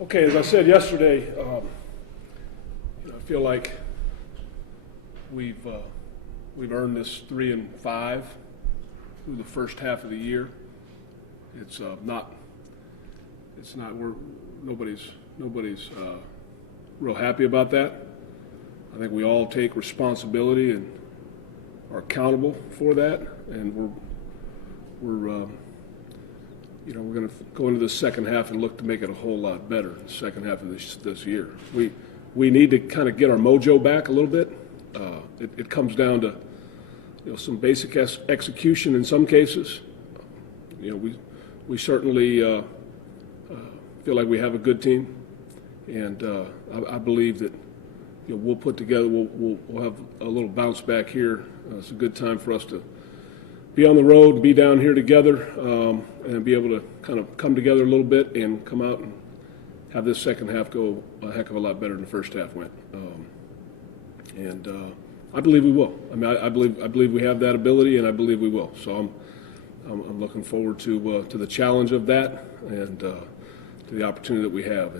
Okay, as I said yesterday, I feel like we've earned this 3 and 5 through the first half of the year. It's not. Nobody's real happy about that. I think we all take responsibility and are accountable for that, and we're going to go into the second half and look to make it a whole lot better in the second half of this year. We need to kind of get our mojo back a little bit. It comes down to some basic execution in some cases. We certainly feel like we have a good team, and I believe that we'll put together. We'll have a little bounce back here. It's a good time for us to be on the road and be down here together, and be able to kind of come together a little bit and come out and have this second half go a heck of a lot better than the first half went. I believe we will. I mean, I believe we have that ability, and I believe we will. So I'm looking forward to the challenge of that and to the opportunity that we have.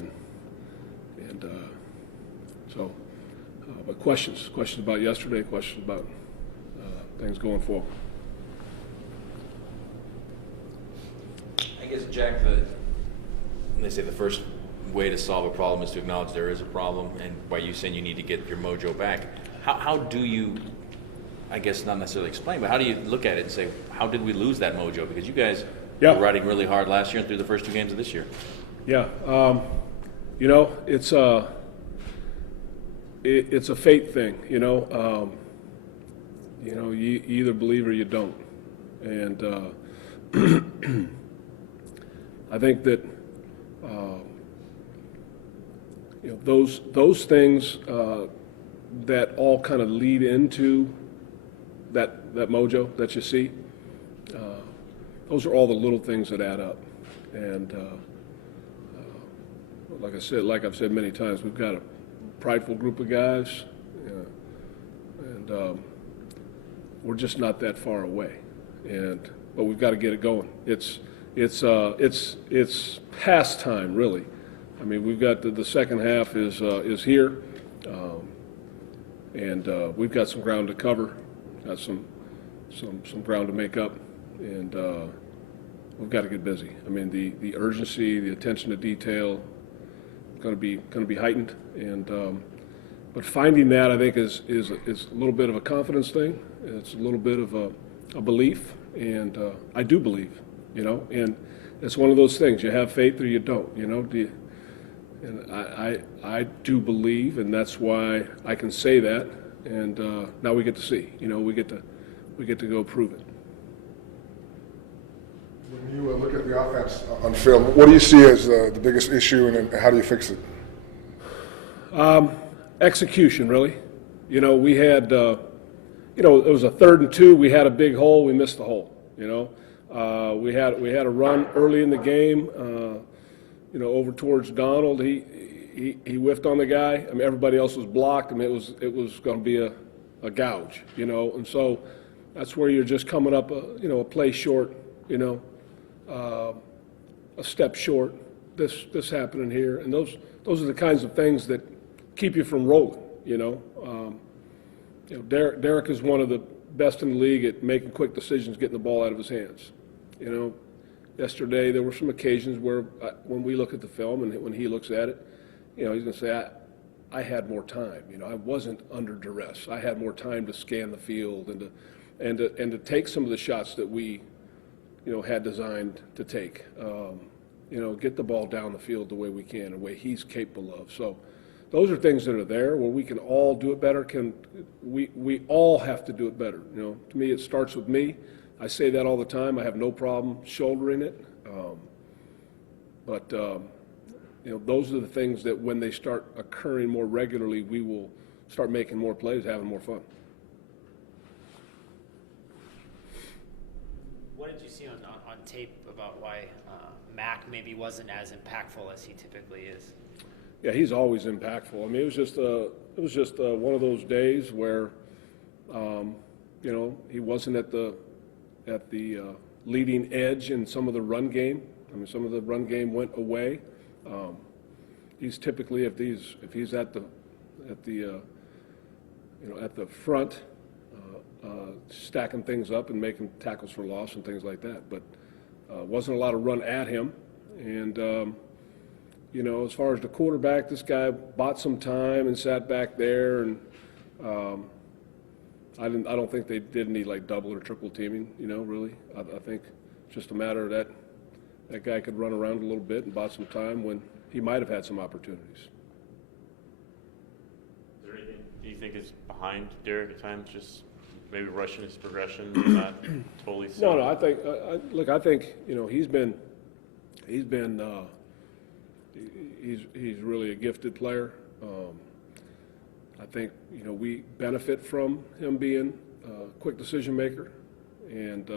But questions about yesterday, questions about things going forward. I guess, Jack, they say the first way to solve a problem is to acknowledge there is a problem, and by you saying you need to get your mojo back, how do you, I guess not necessarily explain, but how do you look at it and say, how did we lose that mojo? Because you guys were riding really hard last year and through the first 2 games of this year. Yeah, it's a fate thing, you either believe or you don't. And I think that those things that all kind of lead into that mojo that you see, those are all the little things that add up. And like I've said many times, we've got a prideful group of guys, and we're just not that far away. But we've got to get it going. It's past time, really. I mean, we've got the second half is here, and we've got some ground to cover, got some ground to make up, and we've got to get busy. I mean, the urgency, the attention to detail, going to be heightened, and but finding that, I think, is a little bit of a confidence thing. It's a little bit of a belief, and I do believe, and it's one of those things. You have faith or you don't, and I do believe, and that's why I can say that. And now we get to see, we get to go prove it. When you look at the offense on film, what do you see as the biggest issue, and how do you fix it? Execution, really. We had, it was a 3rd and 2. We had a big hole. We missed the hole. We had a run early in the game. Over towards Donald. He whiffed on the guy. I mean, everybody else was blocked. I mean, it was going to be a gouge. And so that's where you're just coming up a play short. A step short. This happening here, and those are the kinds of things that keep you from rolling. Derek is one of the best in the league at making quick decisions, getting the ball out of his hands. Yesterday there were some occasions where when we look at the film and when he looks at it, he's going to say, I had more time. I wasn't under duress. I had more time to scan the field and to take some of the shots that we had designed to take. Get the ball down the field the way we can, the way he's capable of. So those are things that are there where we can all do it better. We all have to do it better. To me, it starts with me. I say that all the time. I have no problem shouldering it. But those are the things that when they start occurring more regularly, we will start making more plays, having more fun. What did you see on tape about why Mac maybe wasn't as impactful as he typically is? Yeah, he's always impactful. I mean, it was just one of those days where, he wasn't at the leading edge in some of the run game. I mean, some of the run game went away. he's typically, if he's at the front, stacking things up and making tackles for loss and things like that. But wasn't a lot of run at him. And, as far as the quarterback, this guy bought some time and sat back there. And I don't think they did any like double or triple teaming, really. I think it's just a matter of that guy could run around a little bit and bought some time when he might have had some opportunities. Is there anything do you think is behind Derek at times, just maybe rushing his progression, not totally? No, I think look, I think he's really a gifted player. I think we benefit from him being a quick decision maker, and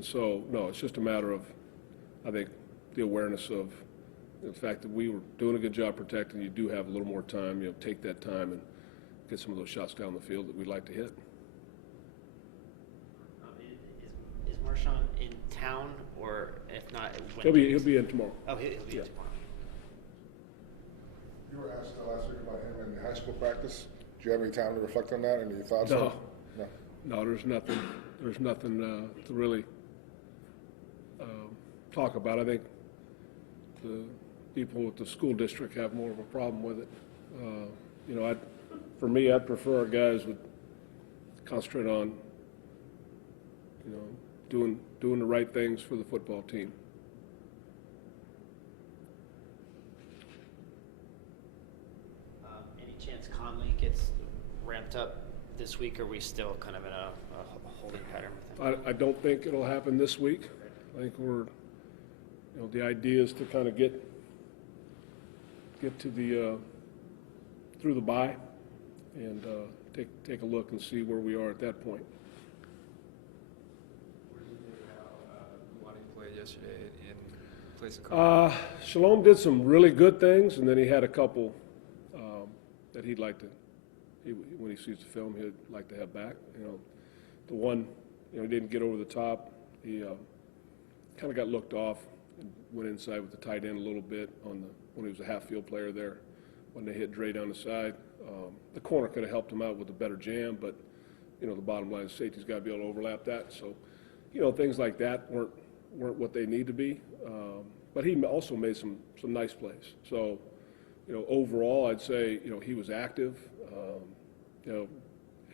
so no, it's just a matter of, I think, the awareness of the fact that we were doing a good job protecting. You do have a little more time. Take that time and get some of those shots down the field that we'd like to hit. Is Marshawn in town, or if not, when He'll be in tomorrow. Oh, he'll be Yeah. in tomorrow. You were asked last week about him in high school practice. Do you have any time to reflect on that? Any thoughts? No. No. No, there's nothing. There's nothing to really talk about. I think the people with the school district have more of a problem with it. For me, I'd prefer our guys would concentrate on, doing the right things for the football team. Any chance Conley gets ramped up this week, or are we still kind of in a holding pattern with him? I don't think it'll happen this week. I think the idea is to kind of get to the through the bye and take a look and see where we are at that point. What do you think about Luani played yesterday in place of Conley? Shalom did some really good things, and then he had a couple that he'd like to. When he sees the film, he'd like to have back. The one, he didn't get over the top. He kind of got looked off and went inside with the tight end a little bit when he was a half-field player there. When they hit Dre down the side, the corner could have helped him out with a better jam, but the bottom line is safety's got to be able to overlap that. So, things like that weren't what they need to be. But he also made some nice plays. So, overall, I'd say he was active.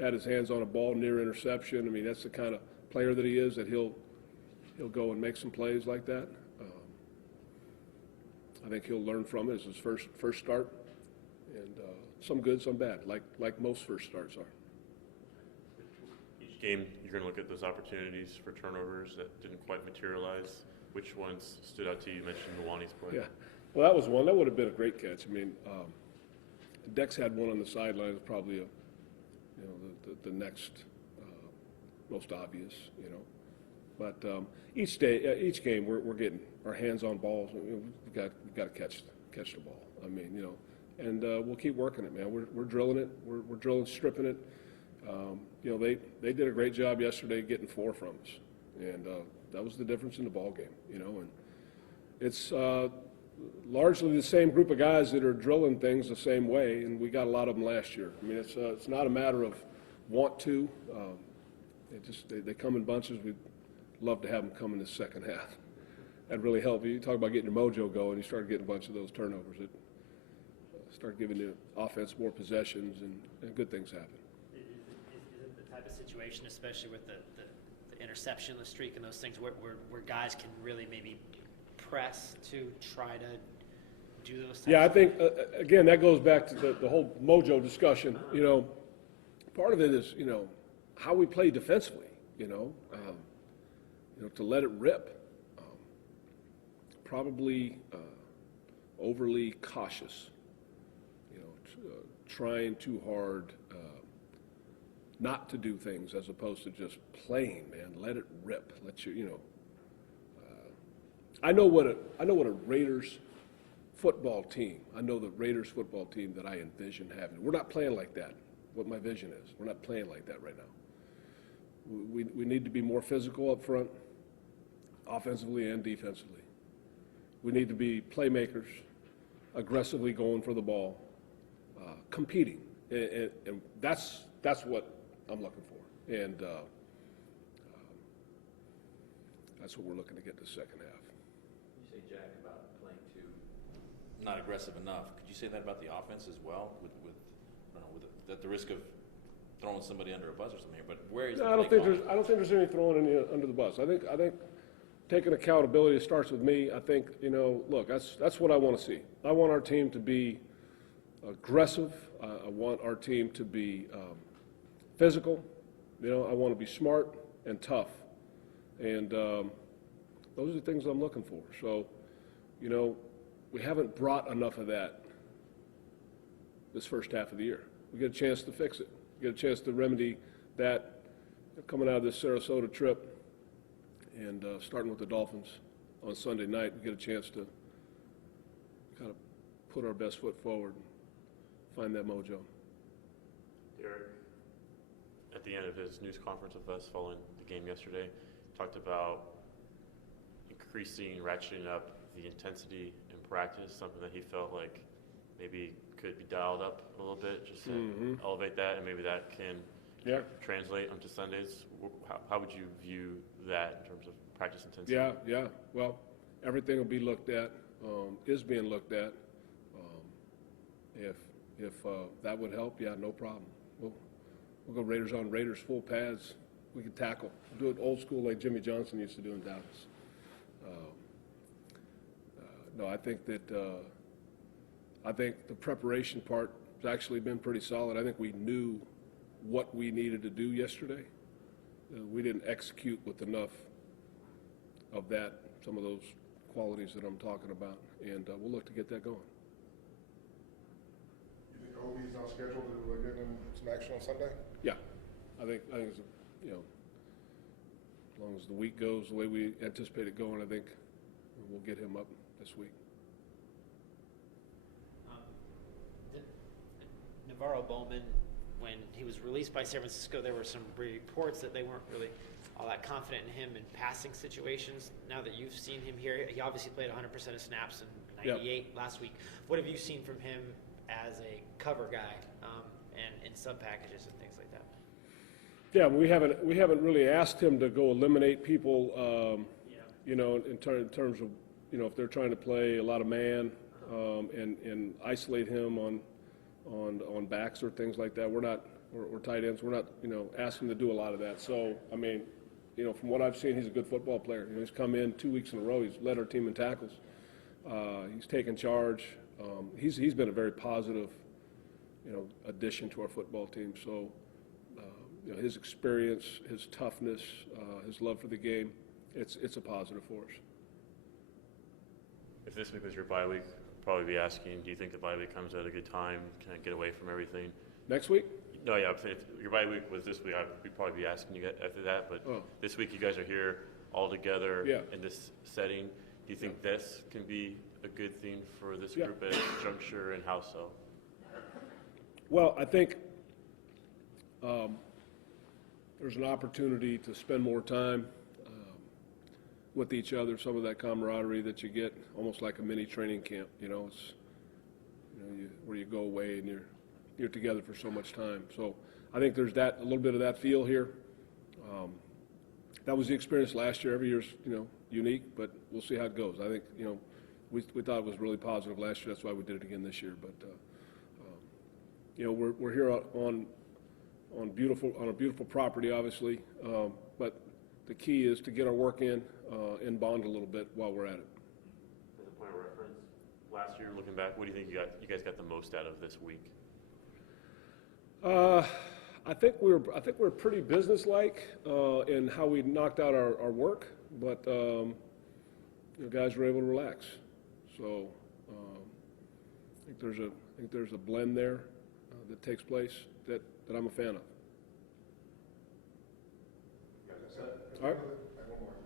Had his hands on a ball near interception. I mean, that's the kind of player that he is, that he'll go and make some plays like that. I think he'll learn from it. It's his first start, and some good, some bad, like most first starts are. Each game, you're going to look at those opportunities for turnovers that didn't quite materialize. Which ones stood out to you? You mentioned Luani's play. Yeah, well, that was one. That would have been a great catch. I mean, Dex had one on the sideline. It was probably the next most obvious. But each game, we're getting our hands on balls. We've got to catch the ball. I mean, and we'll keep working it, man. We're drilling it. We're drilling, stripping it. They did a great job yesterday getting 4 from us, and that was the difference in the ball game. And it's largely the same group of guys that are drilling things the same way, and we got a lot of them last year. I mean, it's not a matter of want to. They come in bunches. We'd love to have them come in the second half. That'd really help. You talk about getting your mojo going. You start getting a bunch of those turnovers. It start giving the offense more possessions, and good things happen. Is it the type of situation, especially with the interception, the streak, and those things, where guys can really maybe press to try to do those types? Yeah, I think again that goes back to the whole mojo discussion. Part of it is how we play defensively. To let it rip. Probably overly cautious. Trying too hard not to do things as opposed to just playing. Man, let it rip. Let you. I know what a Raiders football team. I know the Raiders football team that I envision having. We're not playing like that. What my vision is, we're not playing like that right now. We need to be more physical up front, offensively and defensively. We need to be playmakers. aggressively going for the ball, competing, and that's what I'm looking for, and that's what we're looking to get in the second half. You say, Jack, about playing too not aggressive enough. Could you say that about the offense as well, with I don't know, at the risk of throwing somebody under a bus or something here? But where is No, the I don't play think calling? there's any throwing any under the bus. I think taking accountability starts with me. I think, look, that's what I want to see. I want our team to be aggressive. I want our team to be physical. I want to be smart and tough. And those are the things I'm looking for. So, we haven't brought enough of that this first half of the year. We get a chance to fix it. We get a chance to remedy that coming out of this Sarasota trip and starting with the Dolphins on Sunday night. We get a chance to kind of put our best foot forward and find that mojo. Derek, at the end of his news conference with us following the game yesterday, talked about increasing, ratcheting up the intensity in practice, something that he felt like maybe could be dialed up a little bit, just to elevate that, and maybe that can translate onto Sundays. How would you view that in terms of practice intensity? Yeah. Well, everything will be looked at, is being looked at. If that would help, no problem. We'll go Raiders on Raiders, full pads. We can tackle. We'll do it old school like Jimmy Johnson used to do in Dallas. No, I think that the preparation part has actually been pretty solid. I think we knew what we needed to do yesterday. We didn't execute with enough of that, some of those qualities that I'm talking about, and we'll look to get that going. You think Obi's now scheduled to get in some action on Sunday? Yeah, I think it's, as long as the week goes the way we anticipate it going, I think we'll get him up this week. Navarro Bowman, when he was released by San Francisco, there were some reports that they weren't really all that confident in him in passing situations. Now that you've seen him here, he obviously played 100% of snaps in 98 last week. What have you seen from him as a cover guy and in sub packages and things like that? Yeah, we haven't really asked him to go eliminate people, in terms of, if they're trying to play a lot of man and isolate him on backs or things like that. We're tight ends. We're not, asking him to do a lot of that. So, I mean, from what I've seen, he's a good football player. He's come in 2 weeks in a row. He's led our team in tackles. He's taken charge. He's been a very positive, addition to our football team. So, his experience, his toughness, his love for the game, it's a positive for us. If this week was your bye week, I'd probably be asking, do you think the bye week comes at a good time? Can I get away from everything? Next week? No, yeah, I'm saying if your bye week was this week, we'd probably be asking you after that. But this week, you guys are here all together in this setting. Do you think this can be a good thing for this group at this juncture, and how so? Well, I think there's an opportunity to spend more time with each other, some of that camaraderie that you get, almost like a mini training camp. It's where you go away and you're together for so much time. So I think there's a little bit of that feel here. That was the experience last year. Every year's unique, but we'll see how it goes. I think we thought it was really positive last year. That's why we did it again this year. But we're here on a beautiful property, obviously. But the key is to get our work in bond a little bit while we're at it. As a point of reference, last year, looking back, what do you think you guys got the most out of this week? I think we're pretty businesslike in how we knocked out our work, but guys were able to relax. So I think there's a blend there that takes place that I'm a fan of. All right.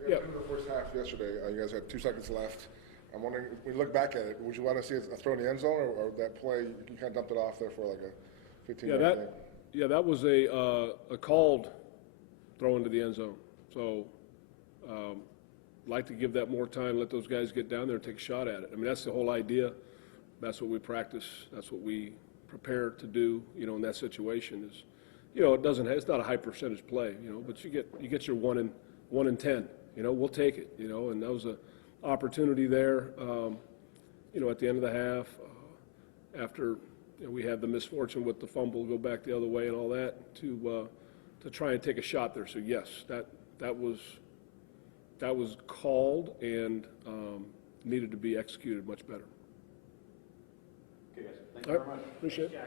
Yeah. In the first half yesterday, you guys had 2 seconds left. I'm wondering, when you look back at it, would you want to see a throw in the end zone, or that play, you kind of dumped it off there for like a 15-yard thing? That was a called throw into the end zone. So like to give that more time, let those guys get down there and take a shot at it. I mean, that's the whole idea. That's what we practice. That's what we prepare to do, in that situation is, it's not a high percentage play, but you get your 1 in 10, we'll take it, and that was an opportunity there, at the end of the half, after we had the misfortune with the fumble, go back the other way and all that, to try and take a shot there. So yes, that was called and needed to be executed much better. Okay, guys, thank All right, appreciate it.